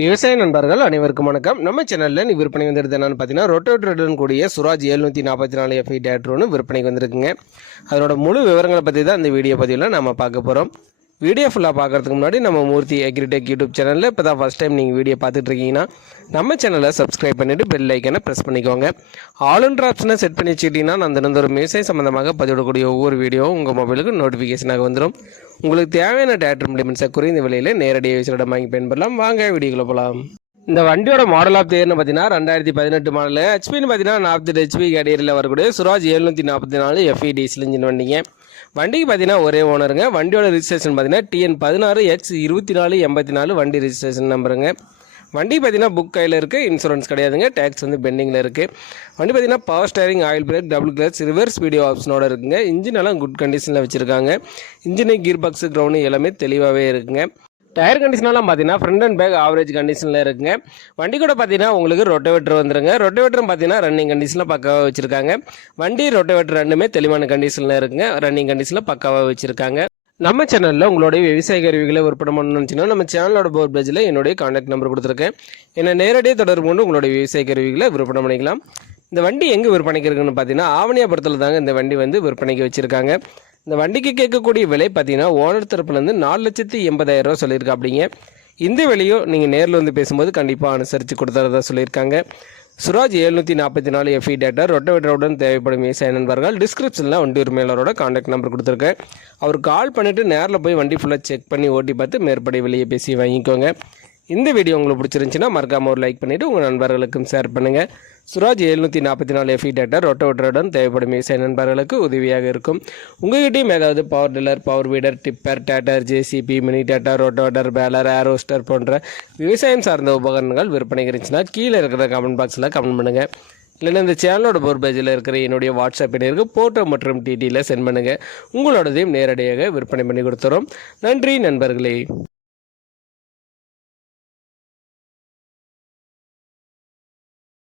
விவசாய நண்பர்கள் அனைவருக்கும் வணக்கம். நம்ம சேனலில் விற்பனை வந்துடுது என்னன்னு பார்த்தீங்கன்னா ரொட்டோவேட்டருடன் கூடிய சுராஜ் 744 FI டிராக்டர் ஒன்று விற்பனைக்கு வந்திருக்குங்க. அதனோட முழு விவரங்களை பற்றி தான் இந்த வீடியோ பதிவில் நம்ம பார்க்க போகிறோம். வீடியோ ஃபுல்லாக பார்க்குறதுக்கு முன்னாடி நம்ம மூர்த்தி அக்ரிடெக் யூடியூப் சேனலில் இப்போ தான் ஃபஸ்ட் டைம் நீங்கள் வீடியோ பார்த்துட்டு இருக்கீங்கன்னா நம்ம சேனலை சப்ஸ்கிரைப் பண்ணிவிட்டு பெல் ஐக்கனை ப்ரெஸ் பண்ணிக்கோங்க. ஆல் ஆப்ஷனை செட் பண்ணி வச்சுக்கிட்டிங்கன்னா நான் தினந்தோறும் விவசாயம் சம்மந்தமாக பதிவிடக்கூடிய ஒவ்வொரு வீடியோவும் உங்கள் மொபைலுக்கு நோட்டிஃபிகேஷனாக வந்துடும். உங்களுக்கு தேவையான டிராக்டர் இம்ப்ளிமெண்ட்ஸை குறைந்த விலையில் நேரடியாக விவசாயிடம் வாங்கி பயன்படலாம். வாங்க வீடியோக்குள்ள போகலாம். இந்த வண்டியோட மாடல் ஆஃப் தேர்னு பார்த்தீங்கன்னா 2018 மாடல். ஹெச்பின்னு பார்த்தீங்கன்னா 40 HP கேட்டகரியில் வரக்கூடிய சுராஜ் 744 FI டீசல் இன்ஜின் வண்டிங்க. வண்டிக்கு பார்த்தீங்கன்னா ஒரே ஓனருங்க. வண்டியோட ரிஜிஸ்ட்ரேஷன் பார்த்தீங்கன்னா TN 16X2484 வண்டி ரிஜிஸ்ட்ரேஷன் நம்பருங்க. வண்டி பார்த்தீங்கன்னா புக் கையில் இருக்குது, இன்சூரன்ஸ் கிடையாதுங்க, டேக்ஸ் வந்து பெண்டிங்கில் இருக்குது. வண்டி பார்த்தீங்கன்னா power steering, oil brake, double clutch, reverse video ஆப்ஷனோட இருக்குங்க. இன்ஜின் எல்லாம் குட் கண்டிஷனில் வச்சுருக்காங்க. இன்ஜினு கீர் பாக்ஸு கிரவுண்டு எல்லாமே தெளிவாகவே இருக்குங்க. டயர் கண்டிஷனெலாம் பார்த்தீங்கன்னா ஃப்ரண்ட் அண்ட் பேக் ஆவரேஜ் கண்டிஷனில் இருக்குங்க. வண்டி கூட பார்த்தீங்கன்னா உங்களுக்கு ரொட்டோவேட்டர் வந்துருங்க. ரொட்டோவேட்டரும் பார்த்தீங்கன்னா ரன்னிங் கண்டிஷனில் பக்காவாக வச்சுருக்காங்க. வண்டி ரொட்டோவேட்டர் ரெண்டுமே தெளிவான கண்டிஷனில் இருக்குங்க. ரன்னிங் கண்டிஷனில் பக்காவாக வச்சுருக்காங்க. நம்ம சேனலில் உங்களுடைய விவசாய கருவிகளை விற்பனை பண்ணணும்னு நம்ம சேனலோட போர் பேஜில் என்னுடைய கான்டாக்ட் நம்பர் கொடுத்துருக்கேன். என்னை நேரடியாக தொடர்பு கொண்டு உங்களுடைய விவசாய கருவிகளை விற்பனை பண்ணிக்கலாம். இந்த வண்டி எங்கே விற்பனைக்கு இருக்குன்னு பார்த்தீங்கன்னா ஆவணியாபுரத்தில் தாங்க இந்த வண்டி வந்து விற்பனைக்கு வச்சுருக்காங்க. இந்த வண்டிக்கு கேட்கக்கூடிய விலை பார்த்தீங்கன்னா ஓனர் தரப்புலேருந்து 4,80,000 சொல்லியிருக்கா. அப்படிங்க இந்த விலையும் நீங்கள் நேரில் வந்து பேசும்போது கண்டிப்பாக அனுசரித்து கொடுத்துறதா சொல்லியிருக்காங்க. சுராஜ் 744 FI டிராக்டர் ரொட்டோவேட்டருடன் தேவைப்படும் விவசாய நண்பர்கள் டிஸ்கிரிப்ஷனில் வண்டி உரிமையாளரோட கான்டாக்ட் நம்பர் கொடுத்துருக்கேன். அவர் கால் பண்ணிவிட்டு நேரில் போய் வண்டி ஃபுல்லாக செக் பண்ணி ஓட்டி பார்த்து மேற்படி விலையை பேசி வாங்கிக்கோங்க. இந்த வீடியோ உங்களுக்கு பிடிச்சிருந்துச்சின்னா மறக்காமல் ஒரு லைக் பண்ணிவிட்டு உங்கள் நண்பர்களுக்கும் ஷேர் பண்ணுங்கள். சுராஜ் 744 FI டிராக்டர் ரொட்டோவேட்டருடன் தேவைப்படும் விவசாய நண்பர்களுக்கு உதவியாக இருக்கும். உங்கள்கிட்டையும் ஏதாவது power tiller, power weeder, tipper, tractor, JCB, mini tractor, rotavator, baler, ஏரோஸ்டர் போன்ற விவசாயம் சார்ந்த உபகரணங்கள் விற்பனைக்கு இருந்துச்சுன்னா கீழே இருக்கிற கமெண்ட் பாக்ஸில் கமெண்ட் பண்ணுங்கள். இல்லைன்னா இந்த சேனலோட போர் பேஜில் இருக்கிற என்னுடைய வாட்ஸ்அப் எண்ணிற்கு ஃபோட்டோ மற்றும் டிடியில் சென்ட் பண்ணுங்கள். உங்களோடதையும் நேரடியாக விற்பனை பண்ணி கொடுத்துறோம். நன்றி நண்பர்களே.